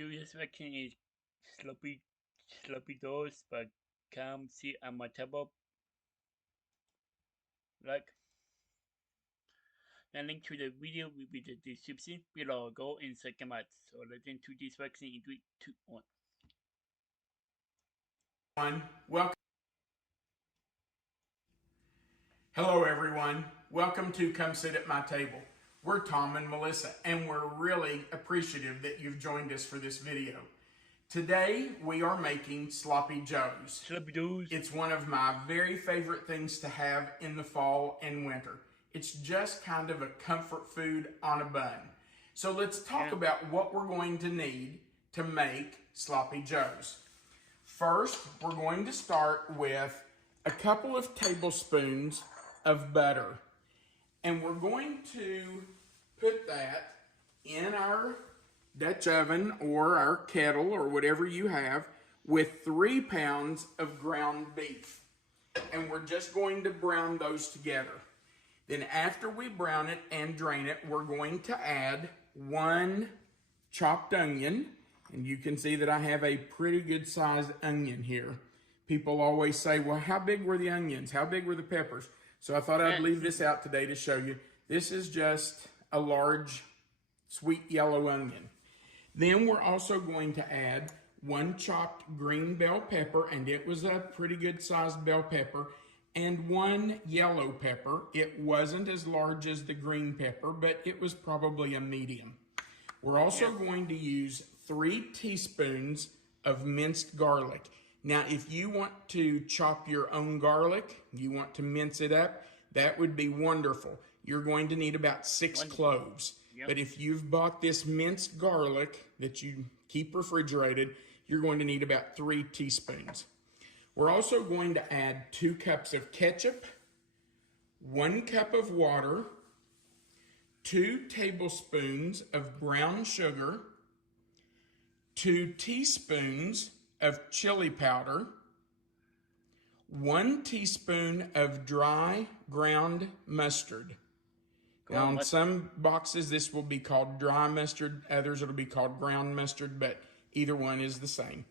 Do this section is sloppy toast, but come see on my table. Like, the link to the video will be the description below. Go in second out. So let's into this section in 3, 2, 1. Welcome. Hello everyone. Welcome to Come Sit at My Table. We're Tom and Melissa, and we're really appreciative that you've joined us for this video. Today we are making Sloppy Joes. Sloppy Joes. It's one of my very favorite things to have in the fall and winter. It's just kind of a comfort food on a bun. So let's talk about what we're going to need to make Sloppy Joes. First, we're going to start with a couple of tablespoons of butter. And we're going to put that in our Dutch oven or our kettle or whatever you have with 3 pounds of ground beef. And we're just going to brown those together. Then after we brown it and drain it, we're going to add 1 chopped onion. And you can see that I have a pretty good sized onion here. People always say, well, how big were the onions? How big were the peppers? So I thought I'd leave this out today to show you. This is just a large, sweet yellow onion. Then we're also going to add 1 chopped green bell pepper, and it was a pretty good sized bell pepper, and 1 yellow pepper. It wasn't as large as the green pepper, but it was probably a medium. We're also going to use 3 teaspoons of minced garlic. Now, if you want to chop your own garlic, you want to mince it up, that would be wonderful. You're going to need about 6 cloves. But if you've bought this minced garlic that you keep refrigerated, you're going to need about 3 teaspoons. We're also going to add 2 cups of ketchup, 1 cup of water, 2 tablespoons of brown sugar, 2 teaspoons of chili powder, 1 teaspoon of dry ground mustard. Now, on some boxes, this will be called dry mustard. Others, it'll be called ground mustard, but either one is the same.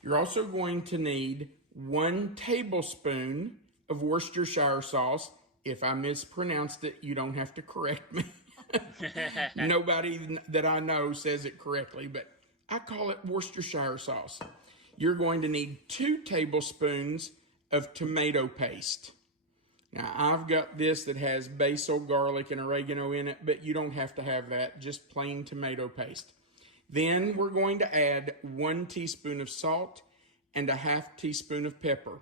You're also going to need 1 tablespoon of Worcestershire sauce. If I mispronounced it, you don't have to correct me. Nobody that I know says it correctly, but I call it Worcestershire sauce. You're going to need 2 tablespoons of tomato paste. Now, I've got this that has basil, garlic, and oregano in it, but you don't have to have that, just plain tomato paste. Then we're going to add 1 teaspoon of salt and a half teaspoon of pepper.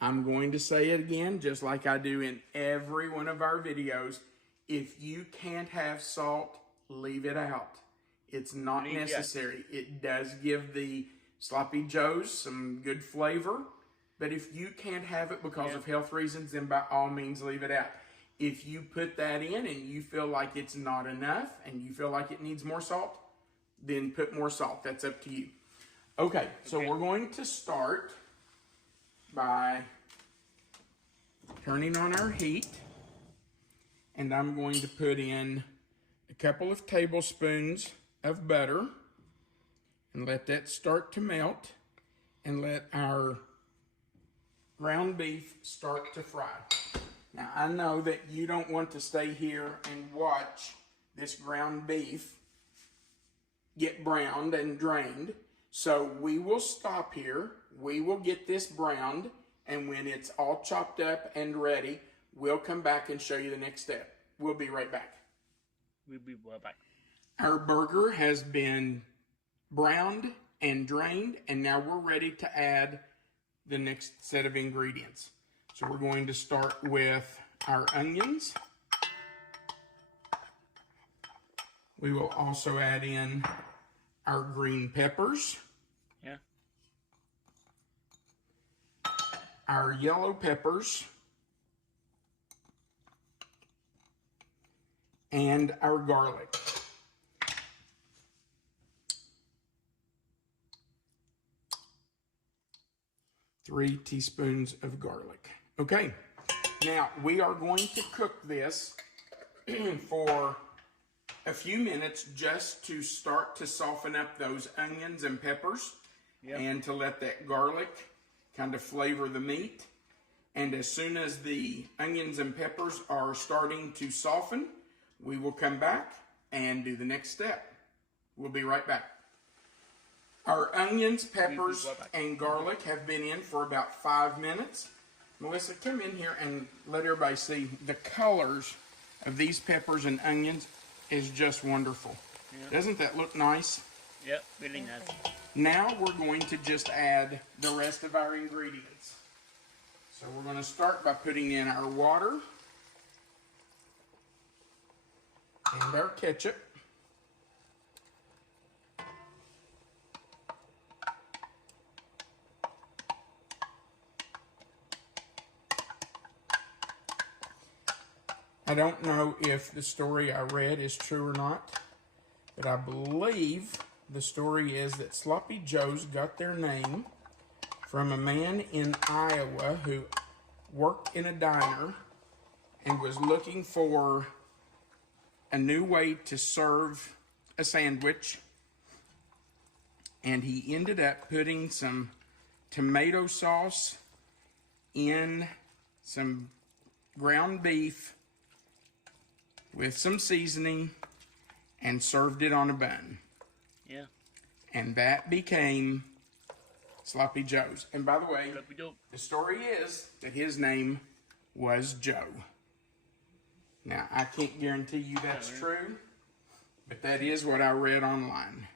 I'm going to say it again, just like I do in every one of our videos. If you can't have salt, leave it out. It's not necessary. It does give the Sloppy Joes some good flavor, but if you can't have it because of health reasons, then by all means leave it out. If you put that in and you feel like it's not enough and you feel like it needs more salt, then put more salt. That's up to you. Okay, so we're going to start by turning on our heat, and I'm going to put in a couple of tablespoons of butter and let that start to melt, and let our ground beef start to fry. Now, I know that you don't want to stay here and watch this ground beef get browned and drained, so we will stop here. We will get this browned, and when it's all chopped up and ready, we'll come back and show you the next step. We'll be right back. We'll be right back. Our burger has been browned and drained, and now we're ready to add the next set of ingredients. So we're going to start with our onions. We will also add in our green peppers. Our yellow peppers. And our garlic. Three teaspoons of garlic. Okay, now we are going to cook this for a few minutes just to start to soften up those onions and peppers, and to let that garlic kind of flavor the meat. And as soon as the onions and peppers are starting to soften, we will come back and do the next step. We'll be right back. Our onions, peppers, and garlic have been in for about 5 minutes. Melissa, come in here and let everybody see the colors of these peppers and onions is just wonderful. Yep. Doesn't that look nice? Yep, really nice. Now we're going to just add the rest of our ingredients. So we're going to start by putting in our water and our ketchup. I don't know if the story I read is true or not, but I believe the story is that Sloppy Joes got their name from a man in Iowa who worked in a diner and was looking for a new way to serve a sandwich. And he ended up putting some tomato sauce in some ground beef with some seasoning and served it on a bun. Yeah. And that became Sloppy Joe's. And by the way, the story is that his name was Joe. Now, I can't guarantee you that's true, but that is what I read online.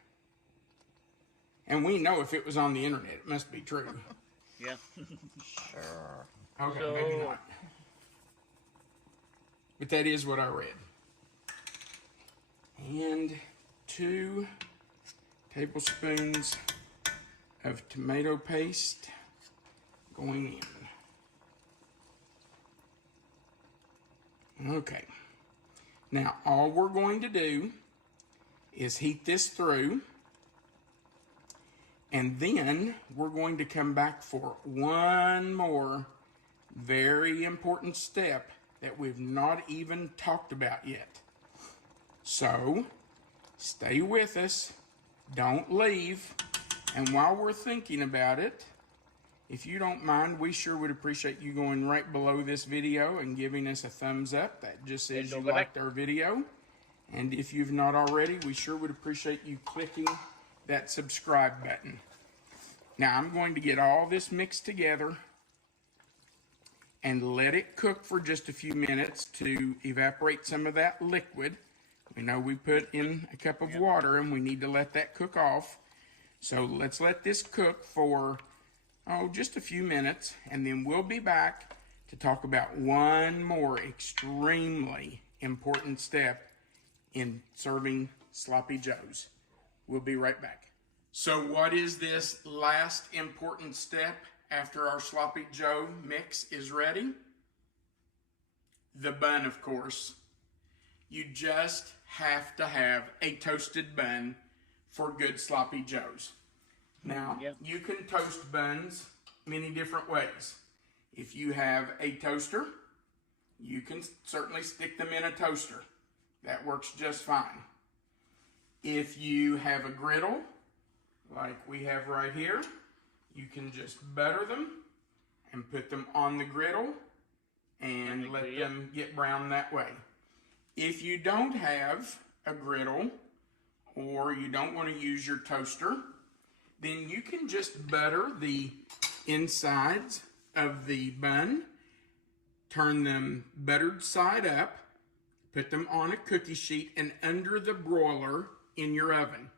And we know if it was on the internet, it must be true. Yeah. Sure. Okay, so, maybe not. But that is what I read. And 2 tablespoons of tomato paste going in. Okay. Now, all we're going to do is heat this through, and then we're going to come back for one more very important step that we've not even talked about yet. So, stay with us, don't leave, and while we're thinking about it, if you don't mind, we sure would appreciate you going right below this video and giving us a thumbs up. That just says you liked our video. And if you've not already, we sure would appreciate you clicking that subscribe button. Now, I'm going to get all this mixed together and let it cook for just a few minutes to evaporate some of that liquid. We know we put in a cup of water and we need to let that cook off. So let's let this cook for, just a few minutes, and then we'll be back to talk about one more extremely important step in serving Sloppy Joes. We'll be right back. So what is this last important step after our Sloppy Joe mix is ready? The bun, of course. You just have to have a toasted bun for good Sloppy Joes. Now, you can toast buns many different ways. If you have a toaster, you can certainly stick them in a toaster. That works just fine. If you have a griddle, like we have right here, you can just butter them and put them on the griddle and let them get brown that way. If you don't have a griddle or you don't want to use your toaster, then you can just butter the insides of the bun, turn them buttered side up, put them on a cookie sheet and under the broiler in your oven.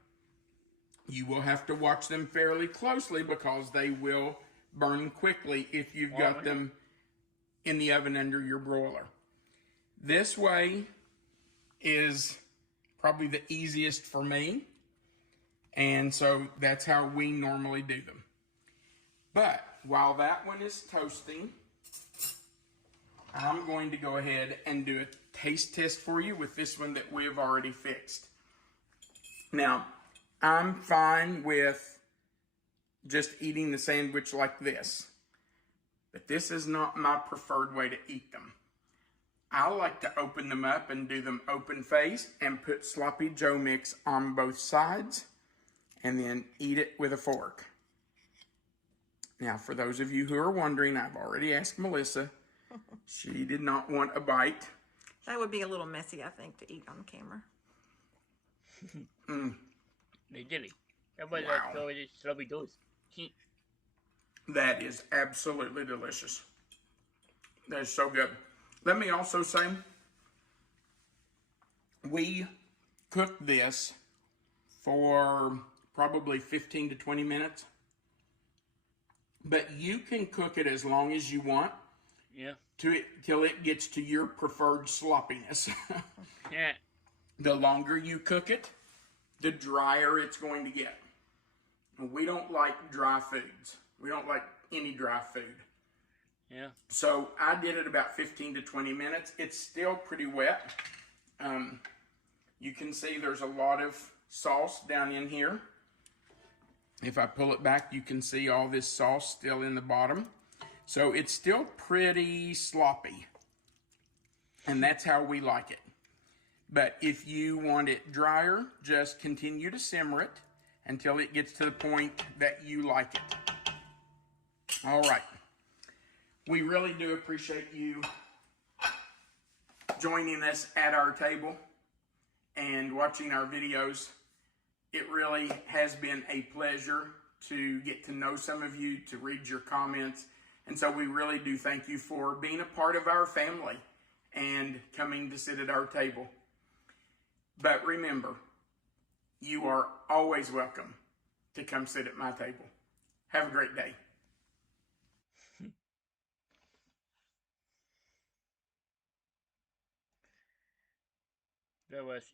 You will have to watch them fairly closely because they will burn quickly if you've got them in the oven under your broiler. This way is probably the easiest for me, and so that's how we normally do them. But while that one is toasting, I'm going to go ahead and do a taste test for you with this one that we have already fixed. Now, I'm fine with just eating the sandwich like this, but this is not my preferred way to eat them. I like to open them up and do them open face and put sloppy Joe mix on both sides and then eat it with a fork. Now, for those of you who are wondering, I've already asked Melissa. She did not want a bite. That would be a little messy, I think, to eat on camera. They did it. That was Wow. how it sloppy does. That is absolutely delicious. That is so good. Let me also say, we cooked this for probably 15 to 20 minutes. But you can cook it as long as you want. Yeah. Till it gets to your preferred sloppiness. Yeah. The longer you cook it, the drier it's going to get. We don't like dry foods. We don't like any dry food. Yeah. So I did it about 15 to 20 minutes. It's still pretty wet. You can see there's a lot of sauce down in here. If I pull it back, you can see all this sauce still in the bottom. So it's still pretty sloppy. And that's how we like it. But if you want it drier, just continue to simmer it until it gets to the point that you like it. All right. We really do appreciate you joining us at our table and watching our videos. It really has been a pleasure to get to know some of you, to read your comments. And so we really do thank you for being a part of our family and coming to sit at our table. But remember, you are always welcome to come sit at my table. Have a great day. That was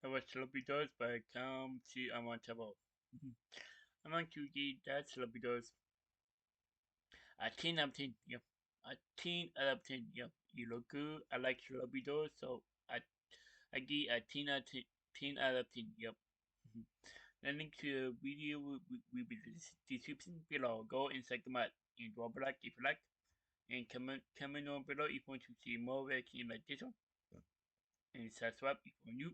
that was sloppy does, but I come to I'm on table. I'm on to eat that sloppy does. A 10 out of 10, yep. A 10 out of 10, yep. You look good. I like sloppy does, so I give a 10 out of 10, 10 out of 10, yep. The link to the video will be in the description below. Go and check them out and drop a like if you like. And comment on below if you want to see more reaction like this one. And subscribe if you're new.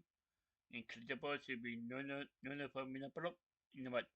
And click the bell to be notified when I upload. You know what?